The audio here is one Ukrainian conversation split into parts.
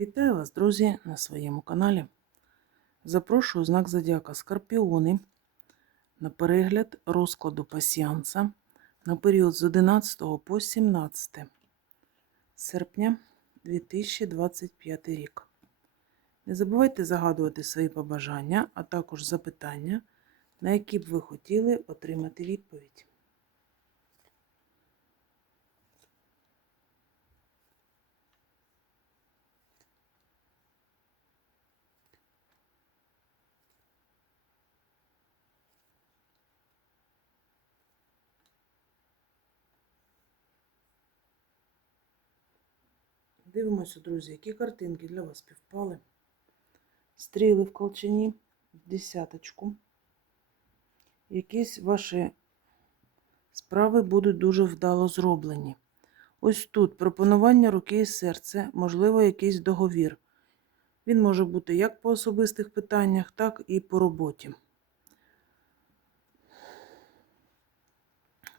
Вітаю вас, друзі, на своєму каналі. Запрошую знак Зодіака Скорпіони на перегляд розкладу пасіанса на період з 11 по 17 серпня 2025 рік. Не забувайте загадувати свої побажання, а також запитання, на які б ви хотіли отримати відповідь. Дивимося, друзі, які картинки для вас співпали. Стріли в колчані, десяточку. Якісь ваші справи будуть дуже вдало зроблені. Ось тут пропонування руки і серця, можливо, якийсь договір. Він може бути як по особистих питаннях, так і по роботі.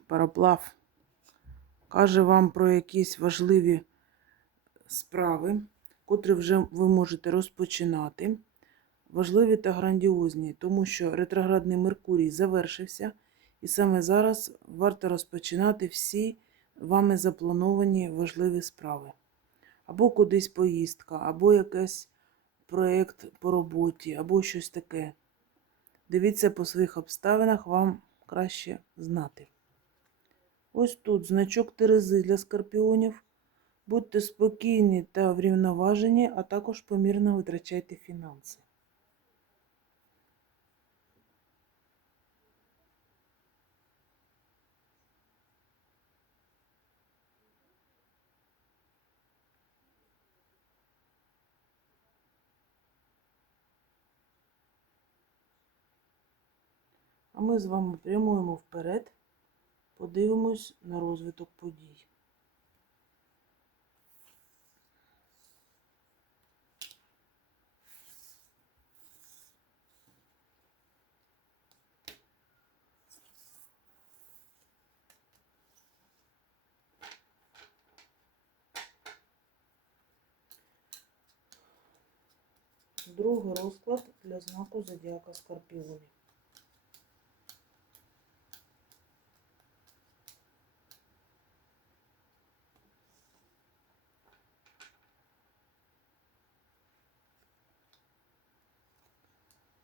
Пароплав каже вам про якісь важливі справи, котрі вже ви можете розпочинати. Важливі та грандіозні, тому що ретроградний Меркурій завершився, і саме зараз варто розпочинати всі вами заплановані важливі справи. Або кудись поїздка, або якийсь проєкт по роботі, або щось таке. Дивіться по своїх обставинах, вам краще знати. Ось тут значок Терези для скорпіонів. Будьте спокійні та врівноважені, а також помірно витрачайте фінанси. А ми з вами прямуємо вперед, подивимось на розвиток подій. Другий розклад для знаку Зодіака Скорпіоні.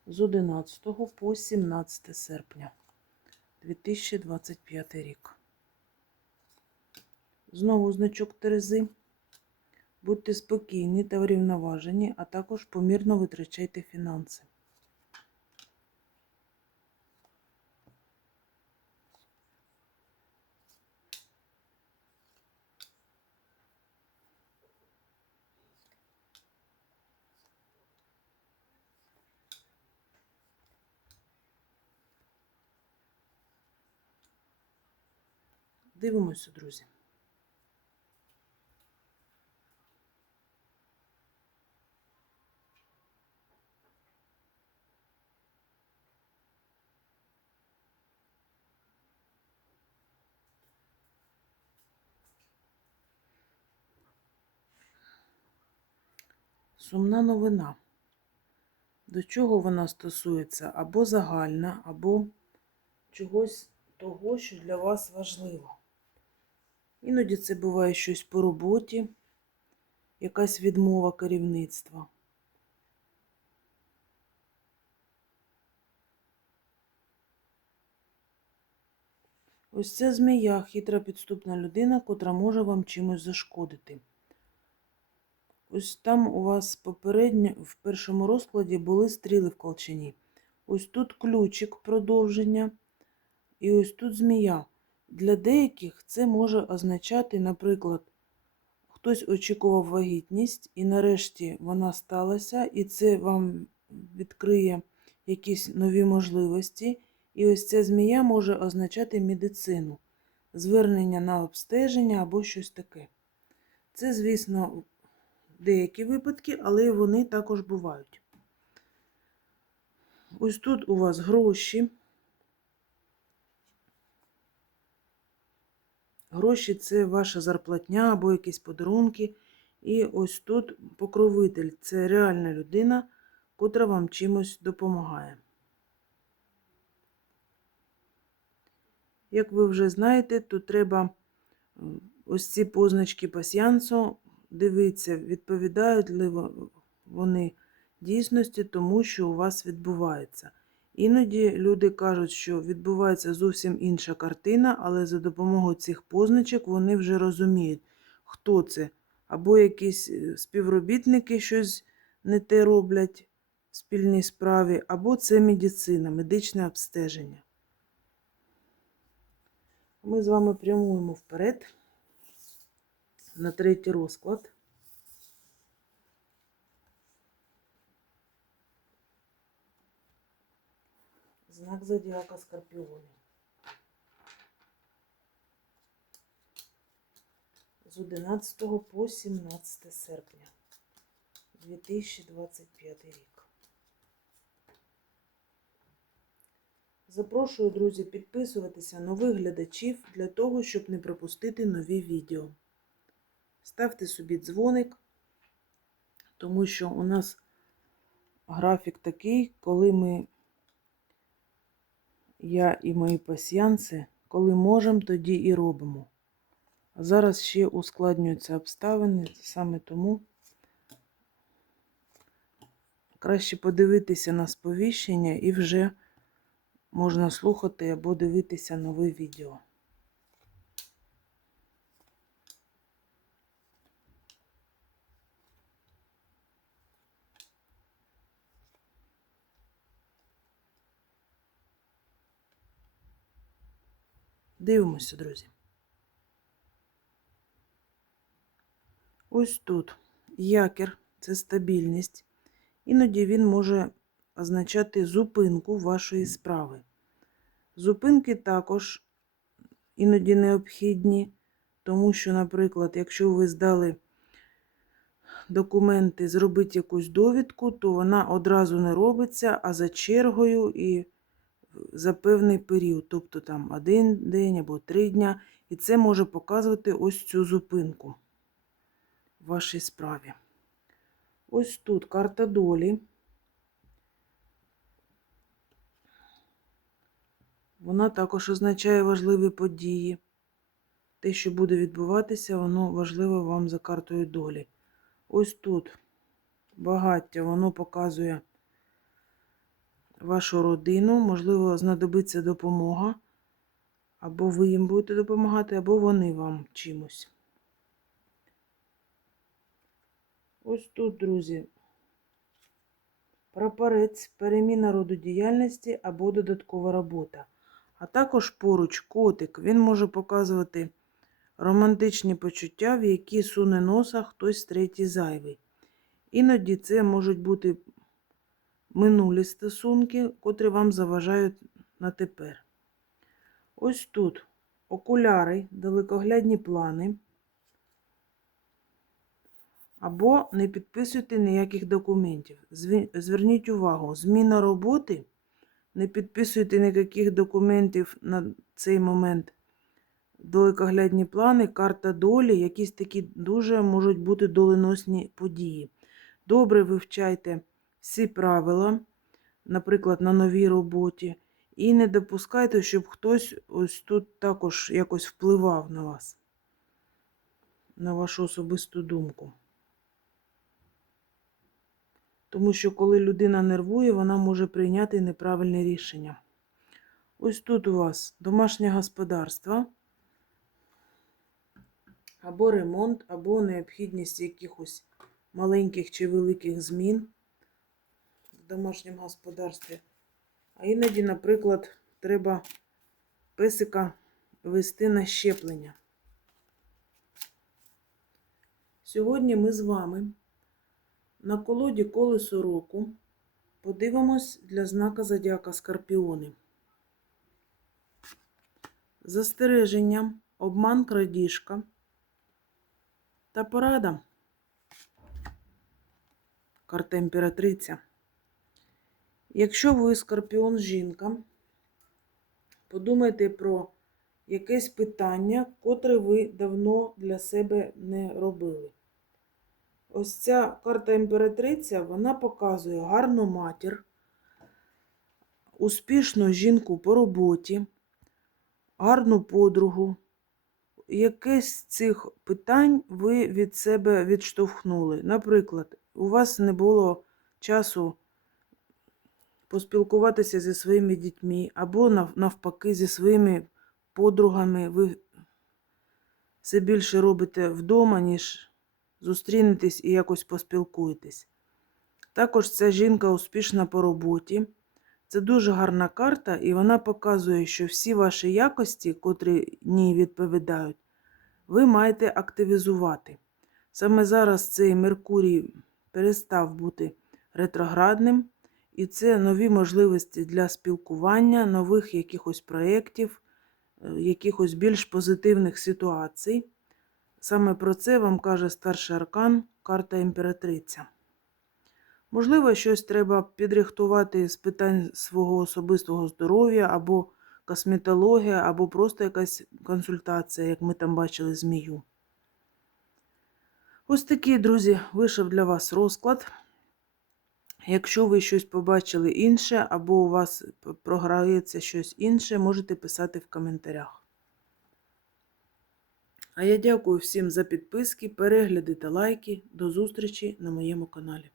З 11 по 17 серпня 2025 рік. Знову значок Терези. Будьте спокійні та врівноважені, а також помірно витрачайте фінанси. Дивимося, друзі. Сумна новина. До чого вона стосується? Або загальна, або чогось того, що для вас важливо. Іноді це буває щось по роботі, якась відмова керівництва. Ось це змія, хитра підступна людина, котра може вам чимось зашкодити. Ось там у вас попередньо в першому розкладі були стріли в колчані. Ось тут ключик продовження. І ось тут змія. Для деяких це може означати, наприклад, хтось очікував вагітність, і нарешті вона сталася, і це вам відкриє якісь нові можливості. І ось ця змія може означати медицину, звернення на обстеження або щось таке. Це, звісно, деякі випадки, але вони також бувають. Ось тут у вас гроші. Гроші це ваша зарплатня або якісь подарунки, І ось тут покровитель це реальна людина, котра вам чимось допомагає. Як ви вже знаєте, то треба ось ці позначки пасьянсу дивитися, відповідають ли вони дійсності тому, що у вас відбувається. Іноді люди кажуть, що відбувається зовсім інша картина, але за допомогою цих позначок вони вже розуміють, хто це. Або якісь е, співробітники щось не те роблять в спільній справі, або це медицина, медичне обстеження. Ми з вами прямуємо вперед на третій розклад. Знак зодіака Скорпіони. З 11 по 17 серпня 2025 рік. Запрошую, друзі, підписуватися нових глядачів для того, щоб не пропустити нові відео. Ставте собі дзвоник, тому що у нас графік такий, коли ми, я і мої пасіянці, коли можемо, тоді і робимо. А зараз ще ускладнюються обставини, саме тому краще подивитися на сповіщення і вже можна слухати або дивитися нове відео. Дивимося, друзі. Ось тут якір це стабільність. Іноді він може означати зупинку вашої справи. Зупинки також іноді необхідні, тому що, наприклад, якщо ви здали документи, зробити якусь довідку, то вона одразу не робиться, а за чергою і за певний період, тобто там один день або три дня, і це може показувати ось цю зупинку в вашій справі. Ось тут карта долі. Вона також означає важливі події. Те, що буде відбуватися, воно важливе вам за картою долі. Ось тут багаття, воно показує вашу родину, можливо, знадобиться допомога. Або ви їм будете допомагати, або вони вам чимось. Ось тут, друзі, прапорець, переміна роду діяльності або додаткова робота. А також поруч котик, він може показувати романтичні почуття, в які суне носа хтось третій зайвий. Іноді це можуть бути минулі стосунки, котрі вам заважають на тепер. Ось тут окуляри, далекоглядні плани. Або не підписуйте ніяких документів. Зверніть увагу, зміна роботи, не підписуйте ніяких документів на цей момент. Далекоглядні плани, карта долі, якісь такі дуже можуть бути доленосні події. Добре вивчайте всі правила, наприклад, на новій роботі, і не допускайте, щоб хтось ось тут також якось впливав на вас, на вашу особисту думку. Тому що коли людина нервує, вона може прийняти неправильне рішення. Ось тут у вас домашнє господарство, або ремонт, або необхідність якихось маленьких чи великих змін в домашньому господарстві. А іноді, наприклад, треба песика вести на щеплення. Сьогодні ми з вами на колоді колесо року подивимось для знака Зодіака Скорпіони. Застереження, обман, крадіжка та порада. Карта імператриця. Якщо ви скорпіон жінка, подумайте про якесь питання, котре ви давно для себе не робили. ось ця карта імператриця, вона показує гарну матір, успішну жінку по роботі, гарну подругу. Якесь з цих питань ви від себе відштовхнули. Наприклад, у вас не було часу поспілкуватися зі своїми дітьми, або навпаки, зі своїми подругами. Ви все більше робите вдома, ніж зустрінетесь і якось поспілкуєтесь. Також ця жінка успішна по роботі. Це дуже гарна карта, і вона показує, що всі ваші якості, котрі ній відповідають, ви маєте активізувати. Саме зараз цей Меркурій перестав бути ретроградним, і це нові можливості для спілкування, нових якихось проєктів, е, якихось більш позитивних ситуацій. Саме про це вам каже старший аркан, карта імператриця. Можливо, щось треба підрихтувати з питань свого особистого здоров'я, або косметологія, або просто якась консультація, як ми там бачили змію. Ось такий, друзі, вийшов для вас розклад. Якщо ви щось побачили інше, або у вас програється щось інше, можете писати в коментарях. А я дякую всім за підписки, перегляди та лайки. До зустрічі на моєму каналі.